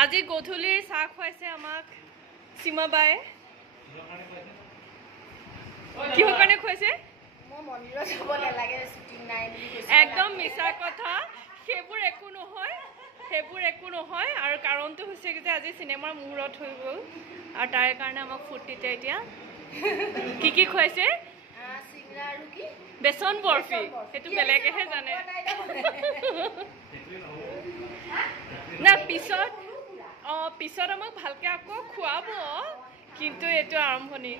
আজি গধূলিৰ চাহ খুৱাইছে আমাক সীমাবাই কিহৰ কাৰণে খুৱাইছে মই মন্দিৰত যাব নালাগে শুটিং নাই বুলি কৈছে একদম মিছা কথা সেইবোৰ একো নহয় আৰু কাৰণটো হৈছে যে আজি সিনেমাৰ মুহূৰ্ত হৈ গ'ল আৰু তাৰ কাৰণে আমাক ফুৰ্তিতে এতিয়া কি খুৱাইছে সিংৰা আৰু কি বেচন বৰফি সেইটো বেলেগেহে জানে না পিছত আমাক ভালকে আকৌ খুৱাব কিন্তু এইটো আৰম্ভণি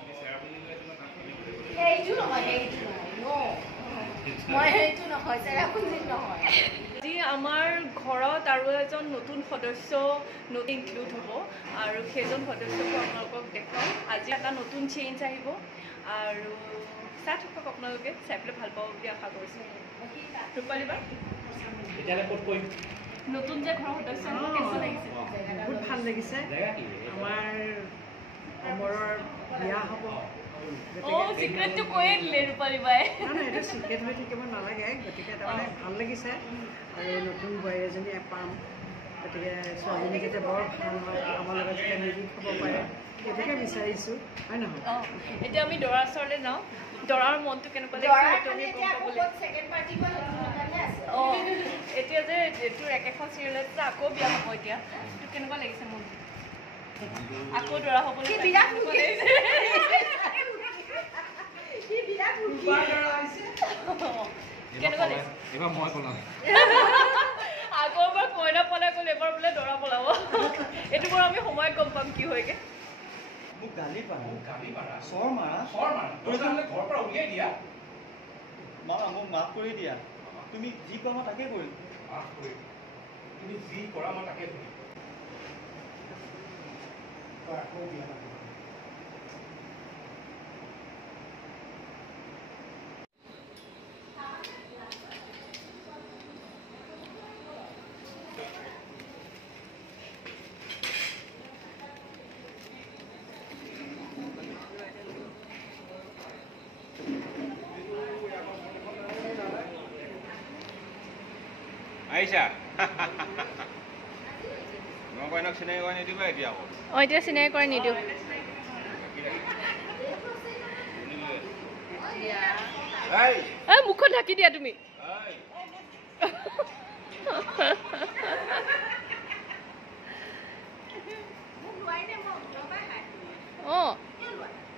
আজি আমাৰ ঘৰত আৰু এজন নতুন সদস্য ইনক্লুড হ'ব আৰু সেইজন সদস্যকো আপোনালোকক দেখাওঁ আজি এটা নতুন চেঞ্জ আহিব আৰু চাই থাকক আপোনালোকে চাই পেলাই ভাল পাব বুলি আশা কৰিছোঁ ৰূপালী বা নতুন যে ঘৰৰ সদস্য কেনেকুৱা লাগিছে বহুত ভাল লাগিছে আমাৰ অমৰৰ বিয়া হ'ব চিক্ৰেটটো কৈয়ে দিলে ৰূপালী বাই নাই এইটো চিক্ৰেট হৈ থাকিব নালাগে গতিকে তাৰমানে ভাল লাগিছে আৰু নতুন বোৱাৰী এজনী পাম গতিকে ছোৱালীজনী যাতে বৰ ভাল হয় আমাৰ লগত যেতিয়া মিলি খাব পাৰে সেইটোকে বিচাৰিছোঁ হয় নহয় এতিয়া আমি দৰাৰ ওচৰলৈ যাওঁ দৰাৰ মনটো কেনেকুৱা এতিয়া যে তোৰ একেখন চিৰিয়েলত আকৌ বিয়া হ'ব এতিয়া তোৰ কেনেকুৱা লাগিছে মনটো আকৌ দৰা হ'বলৈ কেনেকুৱা লাগিছে আগৰবাৰ কইনা পলাই গ'ল এবাৰ বোলে দৰা পলাব এইটো বাৰু আমি সময়ত গম পাম কি হয়গে মোক গালি পাৰা চৰ মাৰা ঘৰৰ পৰা উলিয়াই দিয়া মা মোক মাফ কৰি দিয়া তুমি যি কোৱা মই তাকে কৰিম তুমি যি কৰা মই তাকে কৰিম Aisyah, mau kau nak sini kau ni di mana dia? এতিয়া চিনাকি কৰি নিদিওঁ Hey, মুখখন ঢাকি দিয়া তুমি hey.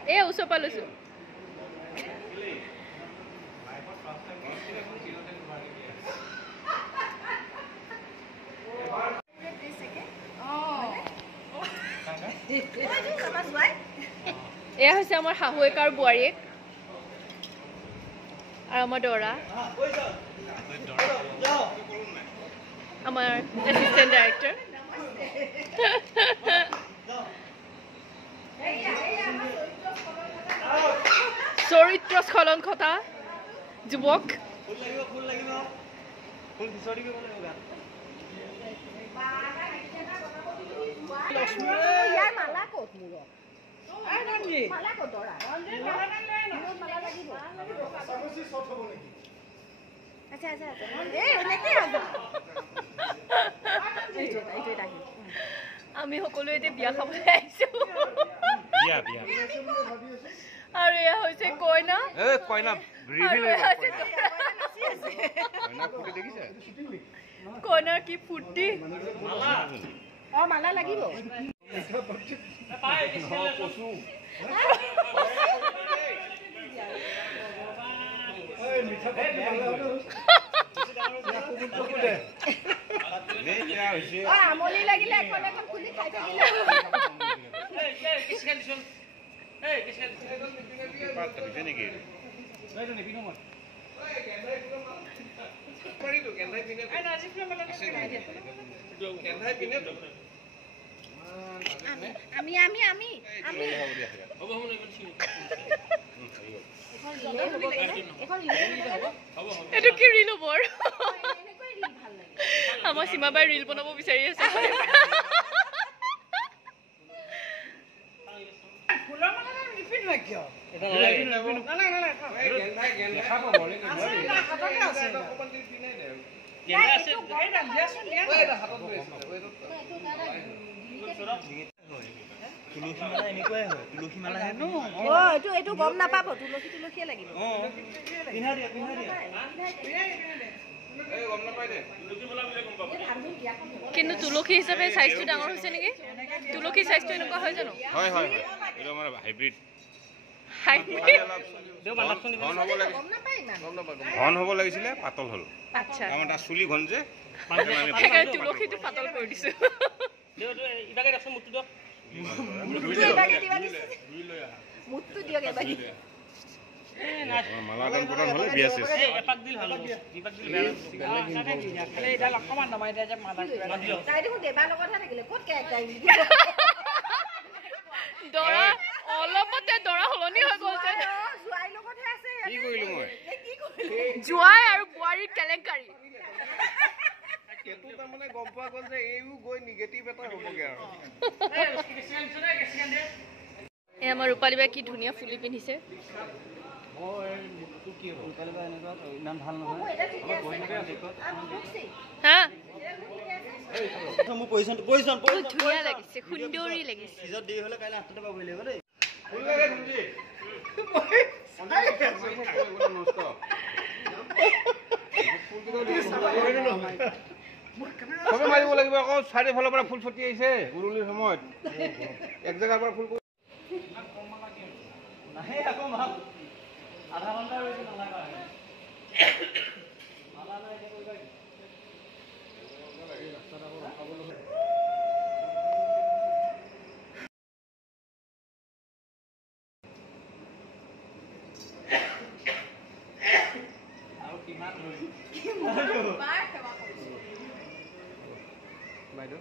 এই ওচৰ পৰা লৈছোঁ এয়া হৈছে আমাৰ শাহুৱেক আৰু বোৱাৰীয়েক আৰু আমাৰ দৰা আমাৰ এছিষ্টেণ্ট ডাইৰেক্টৰ চৰিত্ৰ স্খলন ঘটা যুৱক মালা ক'ত মোৰ মালা ক'ত দৰা মালা লাগিব আচ্ছা আমি সকলোৱে এতিয়া বিয়া খাবলৈ আহিছো আৰু এয়া হৈছে কইনা কইনাৰ কি ফূৰ্তি মালা লাগিব আমলি লাগিলে এখন এখন খুলি খাই থাকিলে এইটো কি ৰিল হ'ব আমাৰ সীমাবাই ৰিল বনাব বিচাৰি আছে তুলসী মালা এনেকুৱাই হয় তুলসী মালা হে ন এইটো গম নাপাব তুলসীয়ে লাগিব পিন্ধা দিয়া এই গম নাপাই দে কিন্তু তুলসী হিচাপে সাইজটো ডাঙৰ হৈছে নেকি তুলসী সাইজটো এনেকুৱা হয় জানো হয় হয় হয় এইটো আমাৰ হাইব্ৰিড ঘন হ'ব লাগিছিলে পাতল হ'ল আচ্ছা আমাৰ তাৰ চুলি ঘন যে সেইকাৰণে তুলসীটো পাতল কৰি দিছো মালাদান প্ৰদান হ'লে বিয়া চেচ অকণমান নমাই দিয়া যে মালা তাই দেখোন দেবাৰ লগতহে থাকিলে ক'ত দৰা অলপতে দৰা সলনি হৈ গ'ল যে জোৱাইৰ লগতহে আছে কি কৰিলো মই জোৱাই আৰু বোৱাৰীৰ কেলেংকাৰী সেইটো তাৰমানে গম পোৱা গ'ল যে এইও গৈ নিগেটিভ এটা হ'বগৈ আৰু এই আমাৰ ৰূপালী বাই কি ধুনীয়া ফুলি পিন্ধিছে ইমান ভাল নহয় হা মোৰ পজিশ্যন বহুত ধুনীয়া লাগিছে সুন্দৰী লাগিছে পিছত দেৰি হ'লে কাইলৈ 8টাতে পাবই লাগিব দেই চবে মাৰিব লাগিব আকৌ চাৰিওফালৰ পৰা ফুল ছটিয়াইছে উৰুলিৰ সময়ত এক জেগাৰ পৰা ফুল নাহে আকৌ মাল আধা ঘণ্টা ৰৈছে নালাগা মালা নাই আৰু কিমান বাইদেউ